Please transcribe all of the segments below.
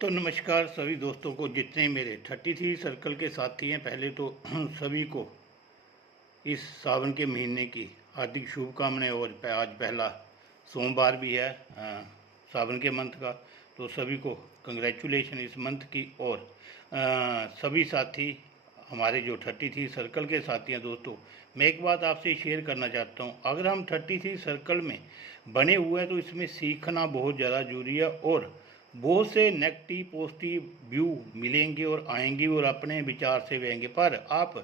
तो नमस्कार सभी दोस्तों को, जितने मेरे 33 सर्कल के साथी हैं। पहले तो सभी को इस सावन के महीने की हार्दिक शुभकामनाएं। और आज पहला सोमवार भी है सावन के मंथ का, तो सभी को कंग्रेचुलेशन इस मंथ की। और सभी साथी हमारे जो 33 सर्कल के साथी हैं दोस्तों, मैं एक बात आपसे शेयर करना चाहता हूँ। अगर हम 33 सर्कल में बने हुए हैं तो इसमें सीखना बहुत ज़्यादा जरूरी है। और बहुत से नेगेटिव पॉजिटिव व्यू मिलेंगे और आएंगे और अपने विचार से रहेंगे, पर आप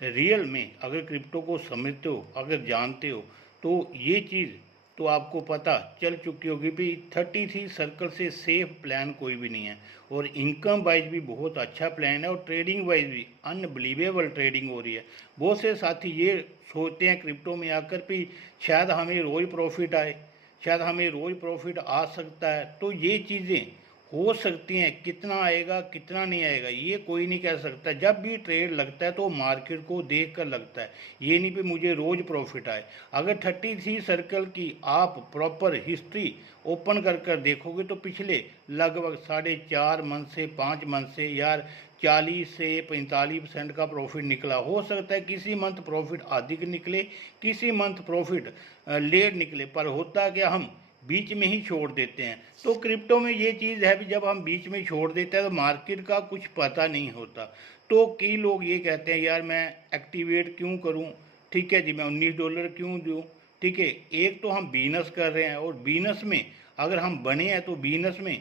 रियल में अगर क्रिप्टो को समझते हो, अगर जानते हो, तो ये चीज़ तो आपको पता चल चुकी होगी भी 33 सर्कल से सेफ प्लान कोई भी नहीं है। और इनकम वाइज भी बहुत अच्छा प्लान है और ट्रेडिंग वाइज भी अनबिलीवेबल ट्रेडिंग हो रही है। बहुत से साथी ये सोचते हैं क्रिप्टो में आकर भी शायद हमें रोज़ प्रॉफिट आए, शायद हमें रोज़ प्रॉफिट आ सकता है। तो ये चीज़ें हो सकती हैं, कितना आएगा कितना नहीं आएगा ये कोई नहीं कह सकता। जब भी ट्रेड लगता है तो मार्केट को देख कर लगता है, ये नहीं कि मुझे रोज़ प्रॉफिट आए। अगर 33 सर्कल की आप प्रॉपर हिस्ट्री ओपन कर देखोगे तो पिछले लगभग 4.5 मंथ से 5 मंथ से यार 40 से 45% का प्रॉफिट निकला। हो सकता है किसी मंथ प्रॉफिट अधिक निकले, किसी मंथ प्रॉफिट लेट निकले, पर होता क्या हम बीच में ही छोड़ देते हैं। तो क्रिप्टो में ये चीज़ है भी जब हम बीच में छोड़ देते हैं तो मार्केट का कुछ पता नहीं होता। तो कई लोग ये कहते हैं यार मैं एक्टिवेट क्यों करूं, ठीक है जी, मैं $19 क्यों दूं। ठीक है, एक तो हम बिजनेस कर रहे हैं और बिजनेस में अगर हम बने हैं तो बिजनेस में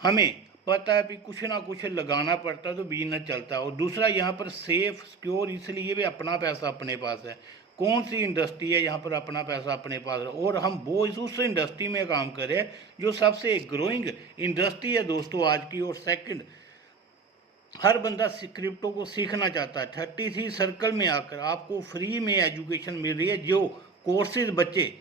हमें पता है भी कुछ ना कुछ लगाना पड़ता है तो बिजनेस चलता है। और दूसरा यहाँ पर सेफ सिक्योर इसलिए भी अपना पैसा अपने पास है। कौन सी इंडस्ट्री है यहाँ पर अपना पैसा अपने पास है और हम वो उस इंडस्ट्री में काम करें जो सबसे ग्रोइंग इंडस्ट्री है दोस्तों आज की। और सेकंड, हर बंदा क्रिप्टो को सीखना चाहता है। 33 सर्कल में आकर आपको फ्री में एजुकेशन मिल रही है। जो कोर्सेज बच्चे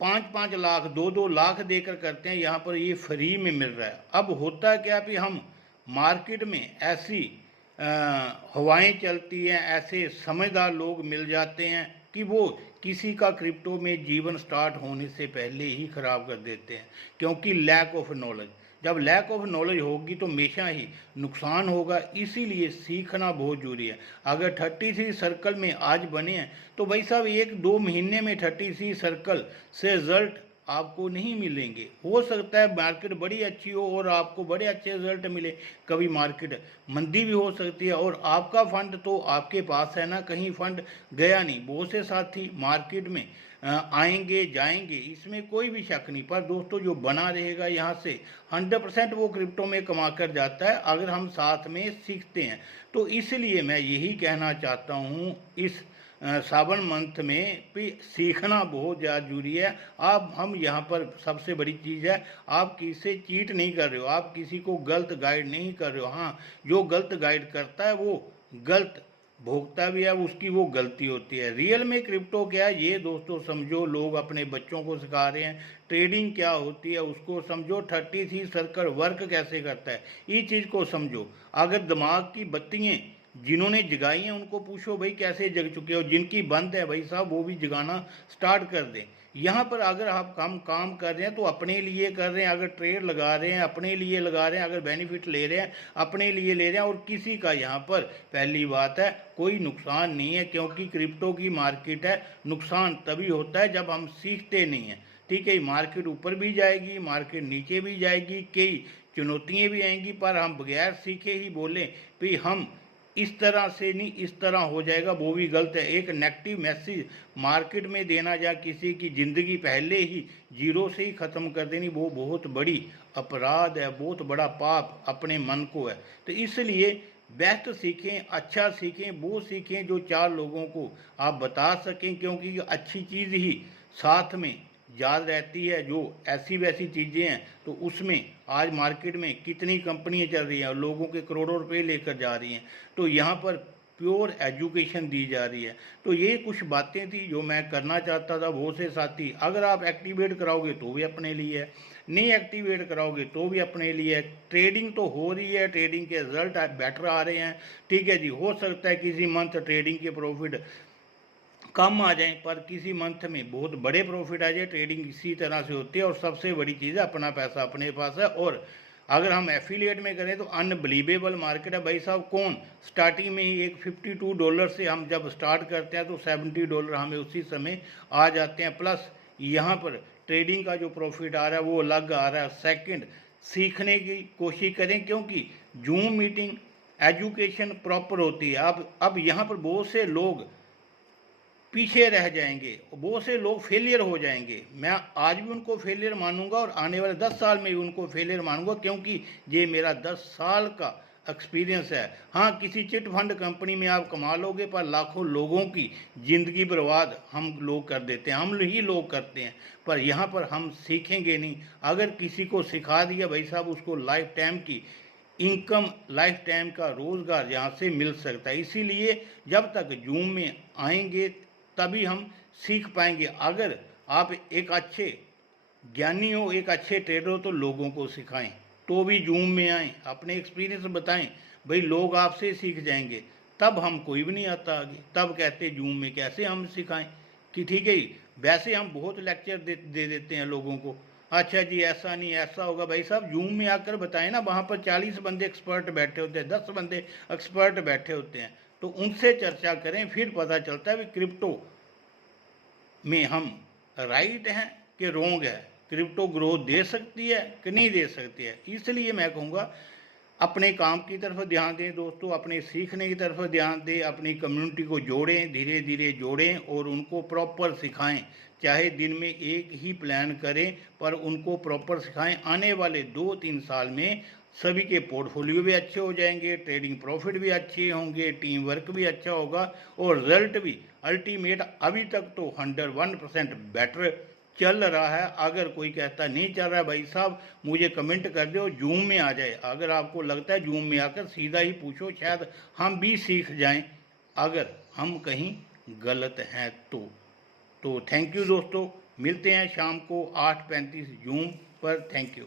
5-5 लाख 2-2 लाख देकर करते हैं, यहाँ पर ये फ्री में मिल रहा है। अब होता क्या कि हम मार्केट में ऐसी हवाएं चलती हैं, ऐसे समझदार लोग मिल जाते हैं कि वो किसी का क्रिप्टो में जीवन स्टार्ट होने से पहले ही खराब कर देते हैं, क्योंकि लैक ऑफ नॉलेज। जब लैक ऑफ नॉलेज होगी तो हमेशा ही नुकसान होगा। इसीलिए सीखना बहुत जरूरी है। अगर 33 सर्कल में आज बने हैं तो भाई साहब 1-2 महीने में 33 सर्कल से रिजल्ट आपको नहीं मिलेंगे। हो सकता है मार्केट बड़ी अच्छी हो और आपको बड़े अच्छे रिजल्ट मिले, कभी मार्केट मंदी भी हो सकती है और आपका फंड तो आपके पास है ना, कहीं फंड गया नहीं। बहुत से साथी मार्केट में आएंगे जाएंगे, इसमें कोई भी शक नहीं, पर दोस्तों जो बना रहेगा यहाँ से 100% वो क्रिप्टो में कमा कर जाता है अगर हम साथ में सीखते हैं। तो इसलिए मैं यही कहना चाहता हूँ इस सावन मंथ में भी सीखना बहुत ज़्यादा जरूरी है। आप हम यहाँ पर सबसे बड़ी चीज़ है, आप किसी से चीट नहीं कर रहे हो, आप किसी को गलत गाइड नहीं कर रहे हो। हाँ, जो गलत गाइड करता है वो गलत भोगता भी है, उसकी वो गलती होती है। रियल में क्रिप्टो क्या है ये दोस्तों समझो। लोग अपने बच्चों को सिखा रहे हैं ट्रेडिंग क्या होती है, उसको समझो। 33 सर्कल वर्क कैसे करता है इस चीज़ को समझो। अगर दिमाग की बत्तियाँ जिन्होंने जगाई हैं उनको पूछो भाई कैसे जग चुके हो, जिनकी बंद है भाई साहब वो भी जगाना स्टार्ट कर दें। यहाँ पर अगर आप काम कर रहे हैं तो अपने लिए कर रहे हैं, अगर ट्रेड लगा रहे हैं अपने लिए लगा रहे हैं, अगर बेनिफिट ले रहे हैं अपने लिए ले रहे हैं। और किसी का यहाँ पर पहली बात है कोई नुकसान नहीं है, क्योंकि क्रिप्टो की मार्केट है। नुकसान तभी होता है जब हम सीखते नहीं हैं। ठीक है, मार्केट ऊपर भी जाएगी, मार्केट नीचे भी जाएगी, कई चुनौतियाँ भी आएंगी, पर हम बगैर सीखे ही बोलें भी हम इस तरह से नहीं इस तरह हो जाएगा, वो भी गलत है। एक नेगेटिव मैसेज मार्केट में देना या किसी की ज़िंदगी पहले ही जीरो से ही ख़त्म कर देनी, वो बहुत बड़ी अपराध है, बहुत बड़ा पाप अपने मन को है। तो इसलिए बेस्ट सीखें, अच्छा सीखें, वो सीखें जो 4 लोगों को आप बता सकें, क्योंकि अच्छी चीज़ ही साथ में याद रहती है। जो ऐसी वैसी चीज़ें हैं तो उसमें आज मार्केट में कितनी कंपनियां चल रही हैं और लोगों के करोड़ों रुपए लेकर जा रही हैं। तो यहाँ पर प्योर एजुकेशन दी जा रही है। तो ये कुछ बातें थी जो मैं करना चाहता था। बहुत से साथी अगर आप एक्टिवेट कराओगे तो भी अपने लिए है, नहीं एक्टिवेट कराओगे तो भी अपने लिए है। ट्रेडिंग तो हो रही है, ट्रेडिंग के रिजल्ट बेटर आ रहे हैं। ठीक है जी, हो सकता है किसी मंथ ट्रेडिंग के प्रॉफिट कम आ जाए पर किसी मंथ में बहुत बड़े प्रॉफिट आ जाए। ट्रेडिंग इसी तरह से होती है और सबसे बड़ी चीज़ है अपना पैसा अपने पास है। और अगर हम एफिलिएट में करें तो अनबिलीवेबल मार्केट है भाई साहब। कौन स्टार्टिंग में ही एक $52 से हम जब स्टार्ट करते हैं तो $70 हमें उसी समय आ जाते हैं। प्लस यहाँ पर ट्रेडिंग का जो प्रॉफिट आ रहा है वो अलग आ रहा है। सेकंड, सीखने की कोशिश करें, क्योंकि जूम मीटिंग एजुकेशन प्रॉपर होती है। अब यहाँ पर बहुत से लोग पीछे रह जाएंगे, बहुत से लोग फेलियर हो जाएंगे। मैं आज भी उनको फेलियर मानूंगा और आने वाले 10 साल में भी उनको फेलियर मानूंगा, क्योंकि ये मेरा 10 साल का एक्सपीरियंस है। हाँ, किसी चिट फंड कंपनी में आप कमा लोगे, पर लाखों लोगों की ज़िंदगी बर्बाद हम लोग कर देते हैं, हम ही लोग करते हैं। पर यहाँ पर हम सीखेंगे नहीं। अगर किसी को सिखा दिया भाई साहब, उसको लाइफ टाइम की इनकम, लाइफ टाइम का रोज़गार यहाँ से मिल सकता है। इसीलिए जब तक जूम में आएंगे तभी हम सीख पाएंगे। अगर आप एक अच्छे ज्ञानी हो, एक अच्छे ट्रेडर हो, तो लोगों को सिखाएं, तो भी जूम में आएँ, अपने एक्सपीरियंस बताएं, भाई लोग आपसे सीख जाएंगे। तब हम कोई भी नहीं आता आगे, तब कहते जूम में कैसे हम सिखाएं कि ठीक है। वैसे हम बहुत लेक्चर दे देते हैं लोगों को, अच्छा जी ऐसा नहीं ऐसा होगा। भाई साहब जूम में आकर बताएं ना, वहाँ पर 40 बंदे एक्सपर्ट बैठे होते हैं, 10 बंदे एक्सपर्ट बैठे होते हैं, तो उनसे चर्चा करें, फिर पता चलता है कि क्रिप्टो में हम राइट हैं कि रोंग है, क्रिप्टो ग्रोथ दे सकती है कि नहीं दे सकती है। इसलिए मैं कहूँगा अपने काम की तरफ ध्यान दें दोस्तों, अपने सीखने की तरफ ध्यान दें, अपनी कम्युनिटी को जोड़ें, धीरे धीरे जोड़ें और उनको प्रॉपर सिखाएं। चाहे दिन में एक ही प्लान करें, पर उनको प्रॉपर सिखाएं। आने वाले 2-3 साल में सभी के पोर्टफोलियो भी अच्छे हो जाएंगे, ट्रेडिंग प्रॉफिट भी अच्छे होंगे, टीम वर्क भी अच्छा होगा और रिजल्ट भी अल्टीमेट। अभी तक तो 101% बेटर चल रहा है। अगर कोई कहता नहीं चल रहा है भाई साहब, मुझे कमेंट कर दो, जूम में आ जाए। अगर आपको लगता है जूम में आकर सीधा ही पूछो, शायद हम भी सीख जाएं अगर हम कहीं गलत हैं तो थैंक यू दोस्तों, मिलते हैं शाम को 8:35 जूम पर। Thank you.